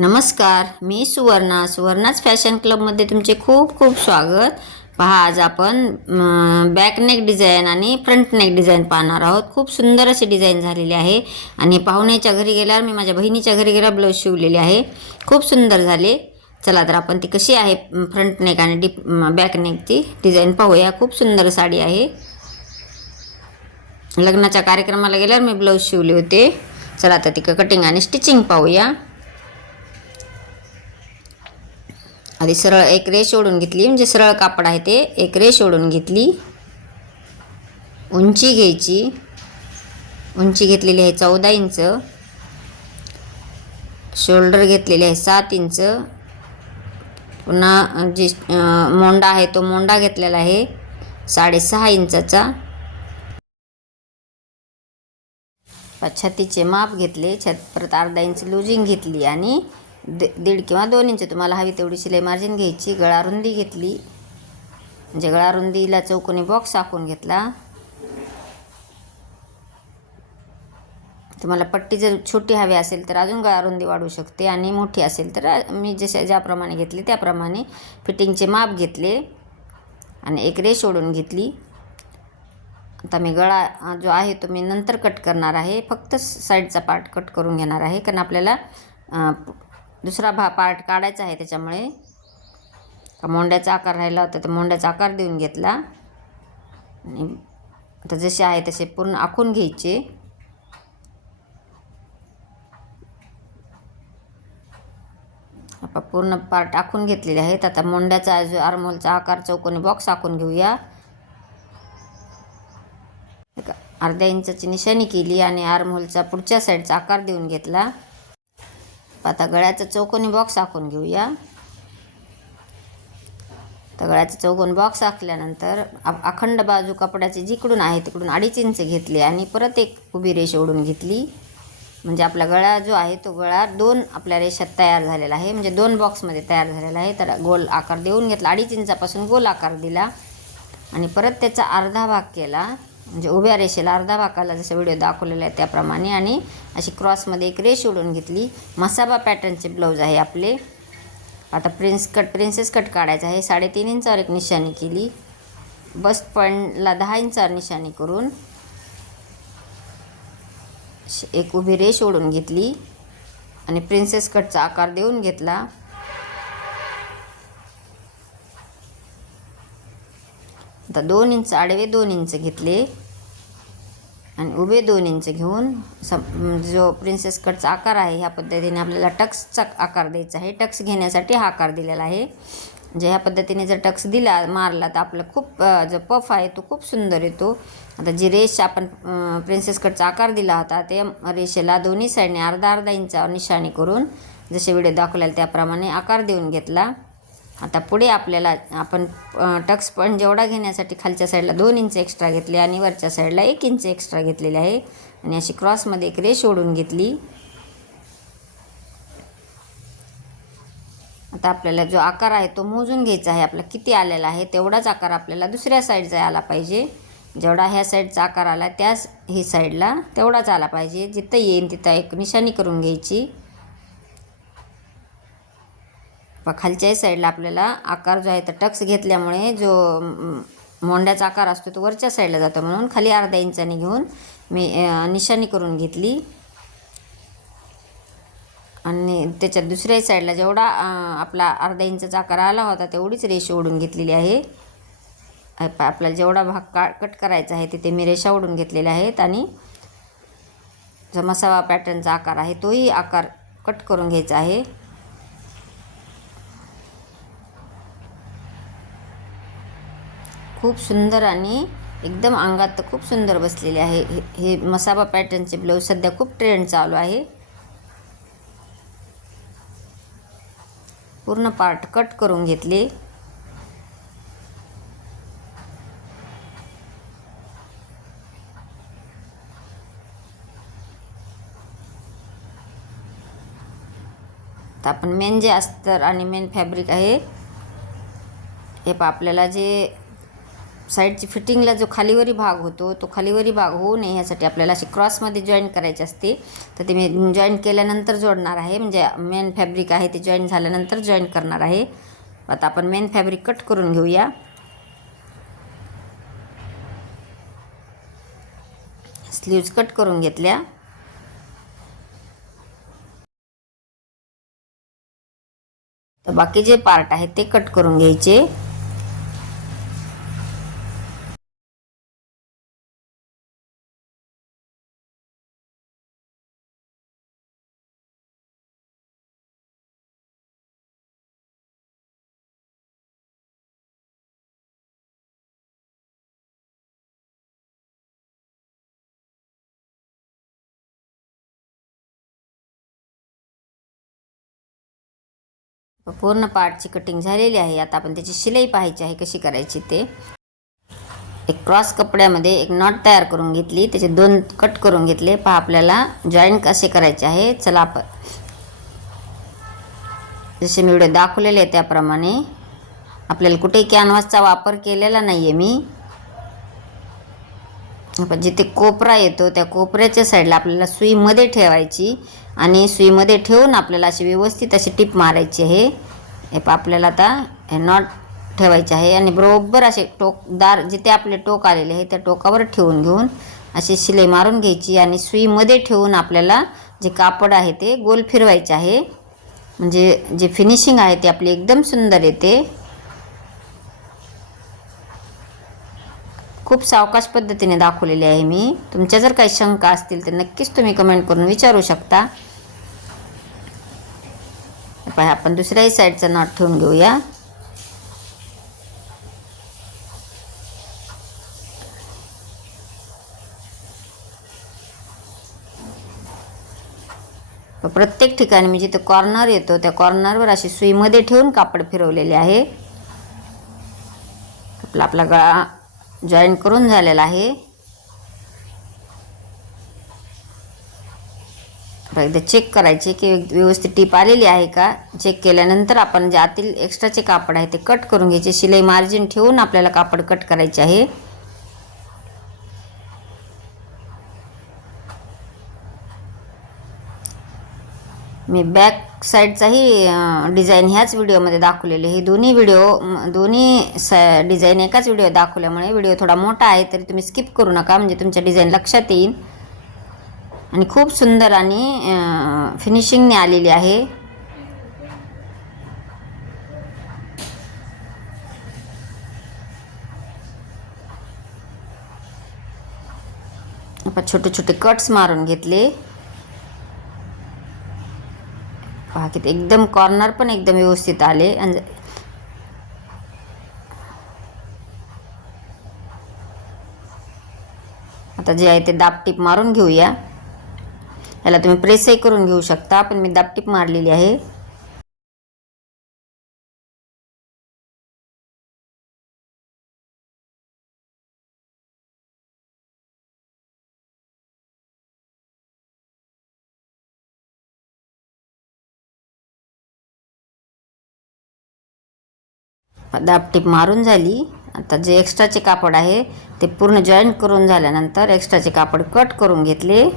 नमस्कार, मी सुवर्णाच फॅशन क्लबमध्ये तुमचे खूप खूप स्वागत. पहा, आज आपण बॅक नेक डिझाईन आणि फ्रंट नेक डिझाईन पाहणार आहोत. खूप सुंदर अशी डिझाईन झालेली आहे आणि पाहुण्याच्या घरी गेल्यावर मी माझ्या बहिणीच्या घरी गेल्यावर ब्लाऊज शिवलेले आहे. खूप सुंदर झाले. चला तर आपण ती कशी आहे फ्रंट नेक आणि बॅक नेकची डिझाईन पाहूया. खूप सुंदर साडी आहे. लग्नाच्या कार्यक्रमाला गेल्यावर मी ब्लाऊज शिवले होते. चला तर ती कटिंग आणि स्टिचिंग पाहूया. आधी सरळ एक रेष ओढून घेतली, म्हणजे सरळ कापड आहे ते एक रेष ओढून घेतली. उंची घ्यायची. उंची घेतलेली आहे 14 इंच. शोल्डर घेतलेले आहे 7 इंच. पुन्हा जी मोंडा आहे तो मोंडा घेतलेला आहे 6.5 इंचाचा. छातीचे माप घेतले. परत अर्धा इंच लुजिंग घेतली आणि 1.5 किंवा 2 इंच तुम्हाला हवी तेवढी शिलाई मार्जिन घ्यायची. गळा रुंदी घेतली, म्हणजे गळा रुंदीला चौकोनी बॉक्स आखून घेतला. तुम्हाला पट्टी जर छोटी हवी असेल तर अजून गळा रुंदी वाढू शकते आणि मोठी असेल तर मी ज्याप्रमाणे घेतली त्याप्रमाणे फिटिंगचे माप घेतले आणि एक रेष ओढून घेतली. आता मी गळा जो आहे तो मी नंतर कट करणार आहे. फक्त साईडचा पार्ट कट करून घेणार आहे, कारण आपल्याला दुसरा पार्ट काढायचा आहे. त्याच्यामुळे मोंड्याचा आकार राहिला होता तर मोंड्याचा आकार देऊन घेतला आणि आता जसे आहे तसे पूर्ण आखून घ्यायचे. आपण पूर्ण पार्ट आखून घेतलेले आहेत. आता मोंड्याचा जो आर्महोलचा आकार चौकोनी बॉक्स आखून घेऊया. अर्ध्या इंचाची निशाणी केली आणि आर्महोलचा पुढच्या साईडचा आकार देऊन घेतला. आता गळ्याचा चौकोनी बॉक्स आखून घेऊया. तर गळ्याचा चौकोनी बॉक्स आखल्यानंतर अखंड बाजू कपड्याची जिकडून आहे तिकडून 2.5 इंच घेतले आणि परत एक उभी रेष ओढून घेतली. म्हणजे आपला गळा जो आहे तो गळा 2 आपल्या रेषात तयार झालेला आहे, म्हणजे 2 बॉक्समध्ये तयार झालेला आहे. तर गोल आकार देऊन घेतला. 2.5 इंचापासून गोल आकार दिला आणि परत त्याचा अर्धा भाग केला, म्हणजे उभ्या रेषेला अर्धा भागाला जसं व्हिडिओ दाखवलेला आहे त्याप्रमाणे, आणि अशी क्रॉसमध्ये एक रेष ओढून घेतली. मसाबा पॅटर्नचे ब्लाऊज आहे आपले. आता प्रिन्सेस कट काढायचा आहे. 3.5 इंचावर एक निशाणी केली. बस्ट पॉईंटला 10 इंचावर निशाणी करून एक उभी रेष ओढून घेतली आणि प्रिन्सेस कटचा आकार देऊन घेतला. आता 2 इंच आडवे 2 इंच घेतले आणि उभे 2 इंच घेऊन जो प्रिन्सेस कटचा आकार आहे ह्या पद्धतीने आपल्याला टक्सचा आकार द्यायचा आहे. टक्स घेण्यासाठी हा आकार दिलेला आहे. म्हणजे ह्या पद्धतीने जर टक्स दिला मारला तर आपलं खूप जो पफ आहे तो खूप सुंदर येतो. आता जी रेष आपण प्रिन्सेस कटचा आकार दिला होता ते रेषेला दोन्ही साईडने अर्धा इंचावर निशाणी करून जसे व्हिडिओ दाखवलेला त्याप्रमाणे आकार देऊन घेतला. आता पुढे आपल्याला आपण टक्स पॉईंट जेवढा घेण्यासाठी खालच्या साईडला 2 इंच एक्स्ट्रा घेतले आणि वरच्या साईडला 1 इंच एक्स्ट्रा घेतलेले आहे आणि अशी क्रॉसमध्ये एक रेष ओढून घेतली. आता आपल्याला जो आकार आहे तो मोजून घ्यायचा आहे. आपला किती आलेला आहे तेवढाच आकार आपल्याला दुसऱ्या साईडचा आला पाहिजे. जेवढा ह्या साईडचा आकार आला त्याच ही साईडला तेवढाच आला पाहिजे. जिथं येईल तिथं एक निशाणी करून घ्यायची. खालच्याही साईडला आपल्याला आकार जो आहे तर टक्स घेतल्यामुळे जो मोंड्याचा आकार असतो तो वरच्या साईडला जातो, म्हणून खाली अर्धा इंचाने घेऊन मी निशाणी करून घेतली आणि त्याच्या दुसऱ्या साईडला जेवढा आपला अर्धा इंचाचा आकार आला होता तेवढीच रेष ओढून घेतलेली आहे. आपल्याला जेवढा भाग कट करायचा आहे तिथे मी रेषा ओढून घेतलेल्या आहेत आणि जो मसावा पॅटर्नचा आकार आहे तोही आकार कट करून घ्यायचा आहे. खूप सुंदर आणि एकदम अंगात खूप सुंदर बसलेले आहे. हे मसाबा पॅटर्नचे ब्लाऊज सध्या खूप ट्रेंड चालू आहे. पूर्ण पार्ट कट करून घेतले. तर आपण मेन जे अस्तर आणि मेन फॅब्रिक आहे हे आपल्याला जे साईडची फिटिंगला जो खालीवरी भाग होतो तो खालीवरी भाग होऊ नये ह्यासाठी आपल्याला अशी क्रॉसमध्ये जॉईन करायची असते. तर ते मी जॉईन केल्यानंतर जोडणार आहे, म्हणजे मेन फॅब्रिक आहे ते जॉईन झाल्यानंतर जॉईन करणार आहे. आता आपण मेन फॅब्रिक कट करून घेऊया. स्लीव्ज कट करून घेतल्या. तर बाकी जे पार्ट आहेत ते कट करून घ्यायचे. पूर्ण पार्टची कटिंग झालेली आहे. आता आपण त्याची शिलाई पाहायची आहे कशी करायची ते. एक क्रॉस कपड्यामध्ये एक नॉट तयार करून घेतली, त्याचे 2 कट करून घेतले. पहा आपल्याला जॉईन कसे करायचे आहे. चला आपण जसे मी व्हिडिओ दाखवलेले आहे त्याप्रमाणे, आपल्याला कुठेही कॅनव्हासचा वापर केलेला नाही आहे मी. आपण जिथे कोपरा येतो त्या कोपऱ्याच्या साईडला आपल्याला सुईमध्ये ठेवायची आणि सुईमध्ये ठेवून आपल्याला अशी व्यवस्थित अशी टिप मारायची आहे. हे आपल्याला आता हे नॉट ठेवायचे आहे आणि बरोबर असे टोकदार जिथे आपले टोक आलेले आहे त्या टोकावर ठेवून घेऊन अशी शिलाई मारून घ्यायची आणि सुईमध्ये ठेवून आपल्याला जे कापड आहे ते गोल फिरवायचे आहे. म्हणजे जे फिनिशिंग आहे ते आपली एकदम सुंदर येते. खूप सावकाश पद्धतीने दाखवलेली आहे मी. तुमच्या जर काही शंका असतील तर नक्कीच तुम्ही कमेंट करून विचारू शकता. पहा आपण दुसऱ्याही साईडचा नॉट ठेवून घेऊया. प्रत्येक ठिकाणी मी जिथे कॉर्नर येतो त्या कॉर्नरवर अशी सुईमध्ये ठेवून कापड फिरवलेले आहे. आपला गळा जॉईन करून झालेला आहे. एकदा चेक करायचे की व्यवस्थित टीप आलेली आहे का. चेक केल्यानंतर आपण जे आतील एक्स्ट्राचे कापड आहे ते कट करून घ्यायचे. शिलाई मार्जिन ठेवून आपल्याला कापड कट करायचे आहे. मी बॅक साईडचाही डिझाईन ह्याच व्हिडिओमध्ये दाखवलेले. हे दोन्ही डिझाईन एकाच व्हिडिओ दाखवल्यामुळे व्हिडिओ थोडा मोठा आहे, तरी तुम्ही स्किप करू नका, म्हणजे तुमच्या डिझाईन लक्षात येईल. आणि खूप सुंदर आणि फिनिशिंगने आलेली आहे. आपण छोटे छोटे कट्स मारून घेतले. पहा की एकदम कॉर्नर पण एकदम व्यवस्थित आले. आता जे आहे ते दाबटीप मारून घेऊया. याला तुम्ही प्रेसही करून घेऊ शकता, पण मी दाबटीप मारलेली आहे. दाबटीप मारून झाली. आता जे एक्स्ट्राचे कापड आहे ते पूर्ण जॉईन करून झाल्यानंतर एक्स्ट्राचे कापड कट करून घेतले.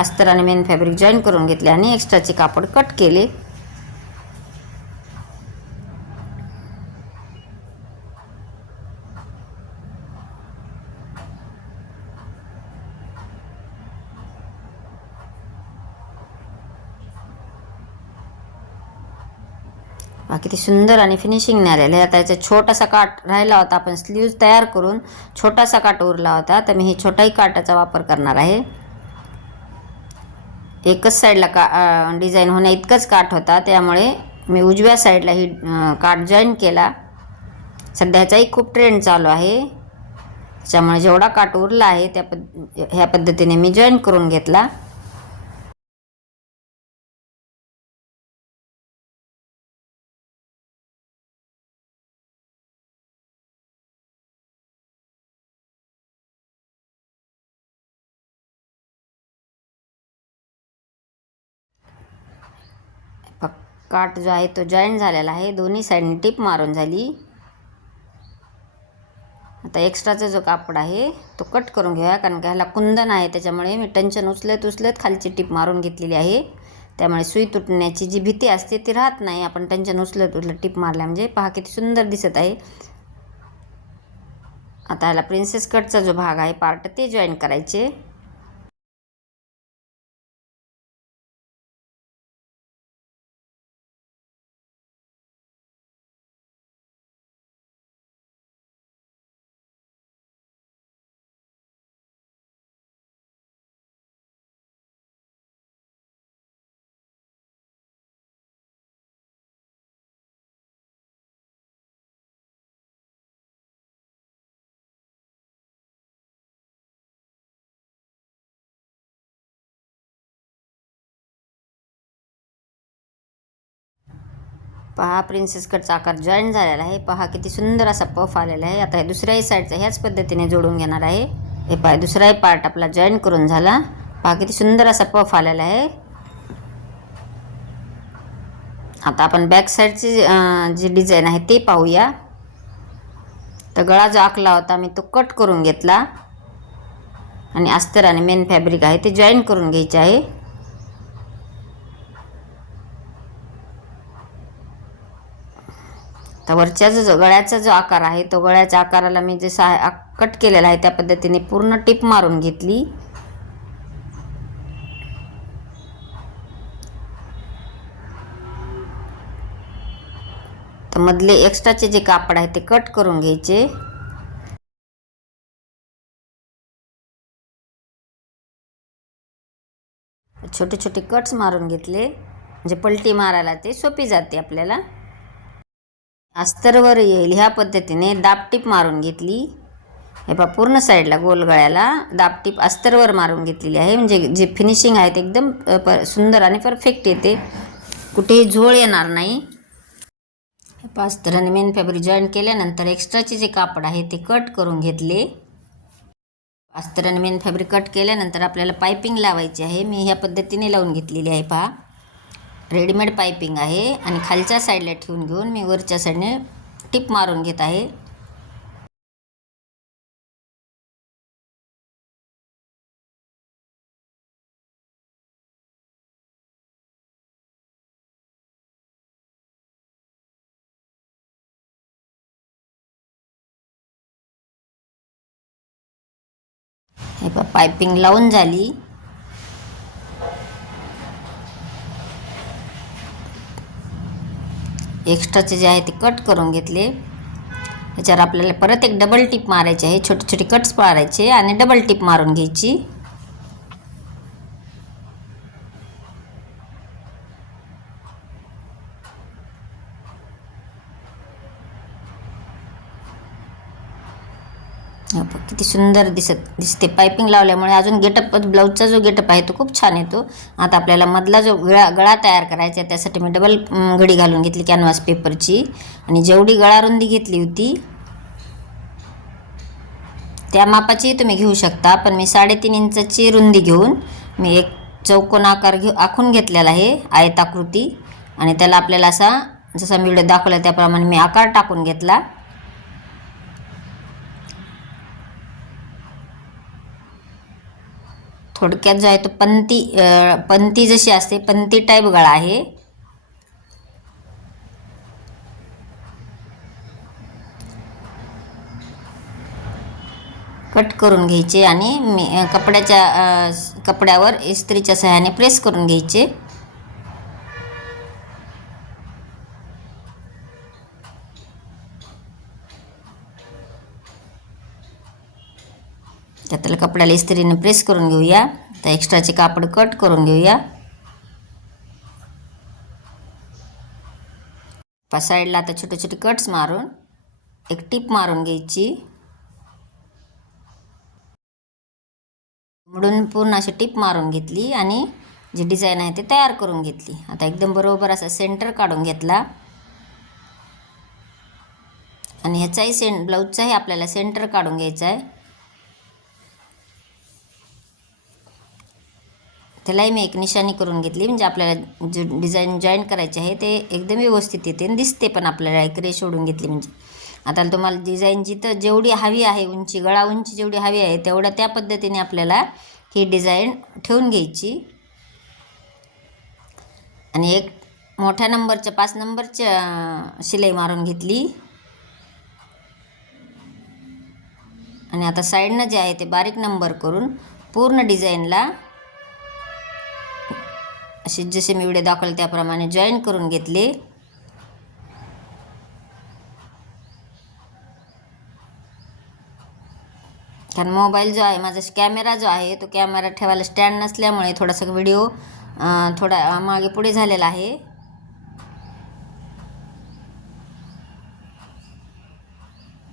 अस्तर आणि मेन फॅब्रिक जॉईन करून घेतले आणि एक्स्ट्राचे कापड कट केले. किती सुंदर आणि फिनिशिंग आलेलं आहे. आता याचा छोटासा काट राहिला होता, आपण स्लीव्ज तयार करून छोटासा काट उरला होता, तर मी ही छोटाही काटाचा वापर करणार आहे. एकच साईडला डिझाईन होण्या इतकंच काट होता, त्यामुळे मी उजव्या साईडला ही काट जॉईन केला. सध्या ह्याचाही खूप ट्रेंड चालू आहे, त्याच्यामुळे जेवढा काट उरला आहे ह्या पद्धतीने मी जॉईन करून घेतला. काट जो आहे तो जॉईन झालेला आहे. दोन्ही साईडनी टिप मारून झाली. आता एक्स्ट्राचा जो कापड आहे तो कट करून घेऊया, कारण का ह्याला कुंदन आहे त्याच्यामुळे मी टंचन उचलत खालची टिप मारून घेतलेली आहे. त्यामुळे सुई तुटण्याची जी भीती असते ती राहत नाही. आपण टंचन उचलत टिप मारल्या म्हणजे पहा किती सुंदर दिसत आहे. आता ह्याला प्रिन्सेस कटचा जो भाग आहे पार्ट ते जॉईन करायचे. पहा प्रिन्सेस कटचा आकार जॉईन झालेला आहे. पहा किती सुंदर असा पफ आलेला आहे. आता हे दुसऱ्याही साईडचा ह्याच पद्धतीने जोडून घेणार आहे. हे पहा दुसराही पार्ट आपला जॉईन करून झाला. पहा किती सुंदर असा पफ आलेला आहे. आता आपण बॅक साईडची जी डिझाईन आहे ते पाहूया. तर गळा जो आखला होता मी तो कट करून घेतला आणि अस्तर आणि मेन फॅब्रिक आहे ते जॉईन करून घ्यायचे आहे. तर वरच्या जो गळ्याचा जो आकार आहे तो गळ्याच्या आकाराला मी जे कट केलेला आहे त्या पद्धतीने पूर्ण टिप मारून घेतली. तर मधले एक्स्ट्राचे जे कापड आहे ते कट करून घ्यायचे. छोटे छोटे कट्स मारून घेतले म्हणजे पलटी मारायला ते सोपी जाते आपल्याला. अस्तरवर येईल ह्या पद्धतीने दाबटीप मारून घेतली. हे पहा पूर्ण साईडला गोल गळ्याला दाबटीप अस्तरवर मारून घेतलेली आहे. म्हणजे जे फिनिशिंग आहे ते एकदम सुंदर आणि परफेक्ट येते, कुठेही झोळ येणार नाही. हे पहा अस्तर आणि मेन फॅब्रिक जॉईन केल्यानंतर एक्स्ट्राचे जे कापड आहे ते कट करून घेतले. अस्तर आणि मेन फॅब्रिक कट केल्यानंतर आपल्याला पायपिंग लावायची आहे. मी ह्या पद्धतीने लावून घेतलेली आहे. पहा रेडीमेड पायपिंग आहे आणि खालच्या साईडला ठेवून घेऊन मी वरच्या साईडने टिप मारून घेत आहे. हे पहा पायपिंग लावून झाली. एक्स्ट्राचे जे आहे ते कट करून घेतले. याच्यावर आपल्याला परत एक डबल टिप मारायची आहे. छोटे छोटे कट्स मारायचे आणि डबल टिप मारून घ्यायची. किती सुंदर दिसते. पायपिंग लावल्यामुळे अजून गेटअप ब्लाऊजचा जो गेटअप आहे तो खूप छान येतो. आता आपल्याला मधला जो गळा तयार करायचा आहे त्यासाठी मी डबल घडी घालून घेतली कॅनव्हास पेपरची आणि जेवढी गळा रुंदी घेतली होती त्या मापाची तुम्ही घेऊ शकता. पण मी 3.5 इंचाची रुंदी घेऊन मी एक चौकोन आकार आखून घेतलेला आहे आयताकृती आणि त्याला आपल्याला असा जसा मी व्हिडिओ दाखवला त्याप्रमाणे मी आकार टाकून घेतला. थोडक्यात जो आहे तो पंती जशी असते पंती टाईप गळा आहे. कट करून घ्यायचे आणि कपड्यावर इस्त्रीच्या सहाय्याने प्रेस करून घ्यायचे. त्यातल्या कपड्याला इस्त्रीने प्रेस करून घेऊया. तर एक्स्ट्राचे कापड कट करून घेऊया. साईडला आता छोटे छोटे कट्स मारून एक टिप मारून घ्यायची. म्हणून पूर्ण अशी टिप मारून घेतली आणि जी डिझाईन आहे ते तयार करून घेतली. आता एकदम बरोबर असा सेंटर काढून घेतला आणि ह्याचाही ब्लाऊजचाही आपल्याला सेंटर काढून घ्यायचा आहे. त्यालाही मी एक निशाणी करून घेतली म्हणजे आपल्याला जे डिझाईन जॉईन करायचे आहे ते एकदम व्यवस्थित येते आणि दिसते पण आपल्याला एक रेष ओढून घेतली म्हणजे. आता तुम्हाला डिझाईन जिथं जेवढी हवी आहे उंची, गळा उंची जेवढी हवी आहे तेवढ्या त्या पद्धतीने आपल्याला ही डिझाईन ठेवून घ्यायची. आणि एक मोठ्या नंबरच्या 5 नंबरच्या शिलाई मारून घेतली. आणि आता साईडनं जे आहे ते बारीक नंबर करून पूर्ण डिझाईनला असे जसे मी व्हिडिओ दाखवले त्याप्रमाणे जॉईन करून घेतले. कारण मोबाईल जो आहे माझा कॅमेरा जो आहे तो कॅमेरा ठेवायला स्टँड नसल्यामुळे थोडासा व्हिडिओ थोडा मागे पुढे झालेला आहे.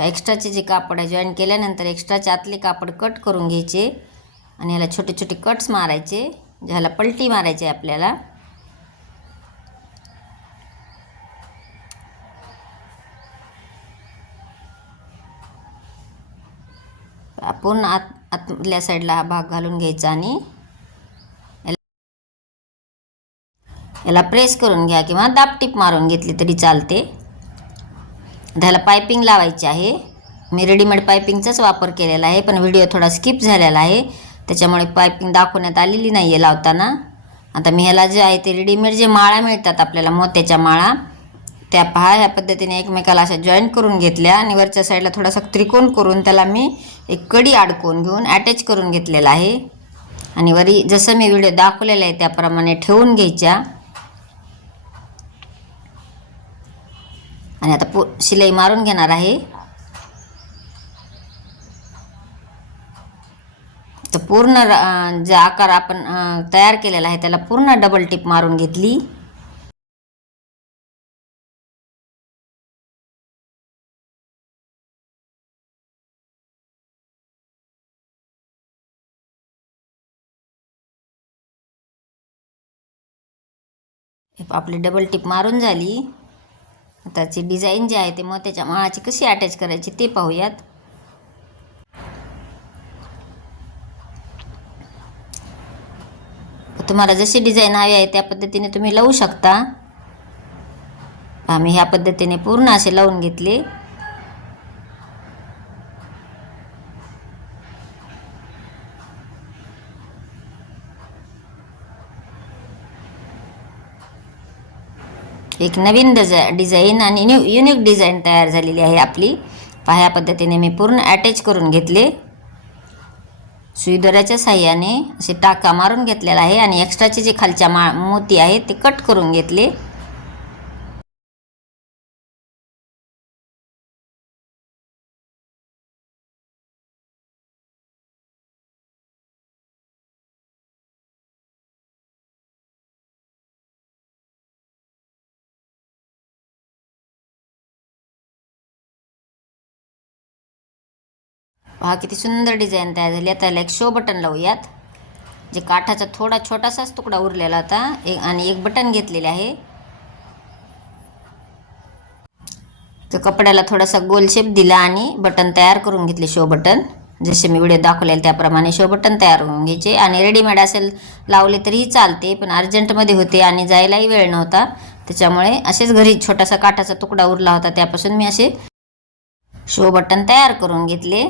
एक्स्ट्राचे जे कापड आहे जॉईन केल्यानंतर एक्स्ट्राचे आतले कापड कट करून घ्यायचे आणि ह्याला छोटे छोटे कट्स मारायचे, ज्याला पलटी मारायची आपल्याला. आपण आतल्या साईडला हा भाग घालून घ्यायचा आणि याला प्रेस करून घ्या किंवा दाबटीप मारून घेतली तरी चालते. त्याला पायपिंग लावायची आहे. मी रेडीमेड पायपिंगचाच वापर केलेला आहे, पण व्हिडिओ थोडा स्किप झालेला आहे त्याच्यामुळे पायपिंग दाखवण्यात आलेली नाही आहे लावताना. आता मी ह्याला जे आहे ते रेडीमेड जे माळा मिळतात आपल्याला मोत्याच्या माळा, त्या पहा ह्या पद्धतीने एकमेकाला अशा जॉईन करून घेतल्या आणि वरच्या साईडला थोडासा त्रिकोण करून त्याला मी एक कडी अडकवून घेऊन अटॅच करून घेतलेला आहे. आणि वरी जसं मी व्हिडिओ दाखवलेला आहे त्याप्रमाणे ठेवून घ्यायच्या. आणि आता शिलाई मारून घेणार आहे. तर पूर्ण जो आकार आपण तयार केलेला आहे त्याला पूर्ण डबल टिप मारून घेतली. आपली डबल टिप मारून झाली. त्याची डिझाईन जी आहे ते मोत्याच्या माळाची कशी अटॅच करायची ते पाहूयात. तुम्हाला जशी डिझाईन हवी आहे त्या पद्धतीने तुम्ही लावू शकता. आम्ही ह्या पद्धतीने पूर्ण असे लावून घेतले. एक नवीन डिझाईन आणि युनिक डिझाईन तयार झालेली आहे आपली. पहा ह्या पद्धतीने मी पूर्ण अटॅच करून घेतले. सुई दोऱ्याच्या साह्याने असे टाका मारून घेतलेला आहे आणि एक्स्ट्राचे जे खालच्या मोती आहेत ते कट करून घेतले. पहा किती सुंदर डिझाईन तयार झाली. आता याला एक शो बटन लावूयात. जे काठाचा थोडा छोटासाच तुकडा उरलेला होता आणि एक बटन घेतलेले आहे. तर कपड्याला थोडासा गोल शेप दिला आणि बटन तयार करून घेतले शो बटन. जसे मी व्हिडिओ दाखवलेले त्याप्रमाणे शो बटन तयार करून घ्यायचे. आणि रेडीमेड असेल लावले तरीही चालते, पण अर्जंटमध्ये होते आणि जायलाही वेळ नव्हता त्याच्यामुळे असेच घरी छोटासा काठाचा तुकडा उरला होता त्यापासून मी असे शो बटन तयार करून घेतले.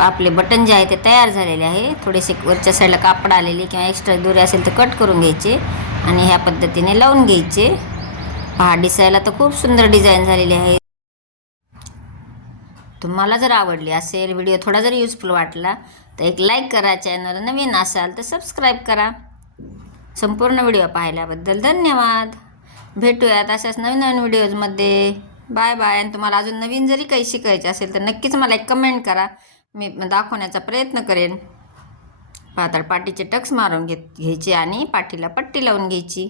आपले बटन जे आहे ते तयार झालेले आहे. थोडेसे वरच्या साईडला कापड आलेले किंवा एक्स्ट्रा दोरे असेल तर कट करून घ्यायचे आणि ह्या पद्धतीने लावून घ्यायचे. पहा दिसायला तर खूप सुंदर डिझाईन झालेली आहे. तुम्हाला जर आवडली असेल व्हिडिओ थोडा जर युजफुल वाटला तर एक लाईक करा. चॅनल नवीन असाल तर सबस्क्राईब करा. संपूर्ण व्हिडिओ पाहिल्याबद्दल धन्यवाद. भेटूयात अशाच नवीन नवीन व्हिडिओजमध्ये. Bye bye. आणि तुम्हाला अजून नवीन जरी काही शिकायचे असेल तर नक्कीच मला एक कमेंट करा, मी दाखवण्याचा प्रयत्न करेन. पातळ पाटीचे टक्स मारून घ्यायचे आणि पाठीला पट्टी लावून घ्यायची.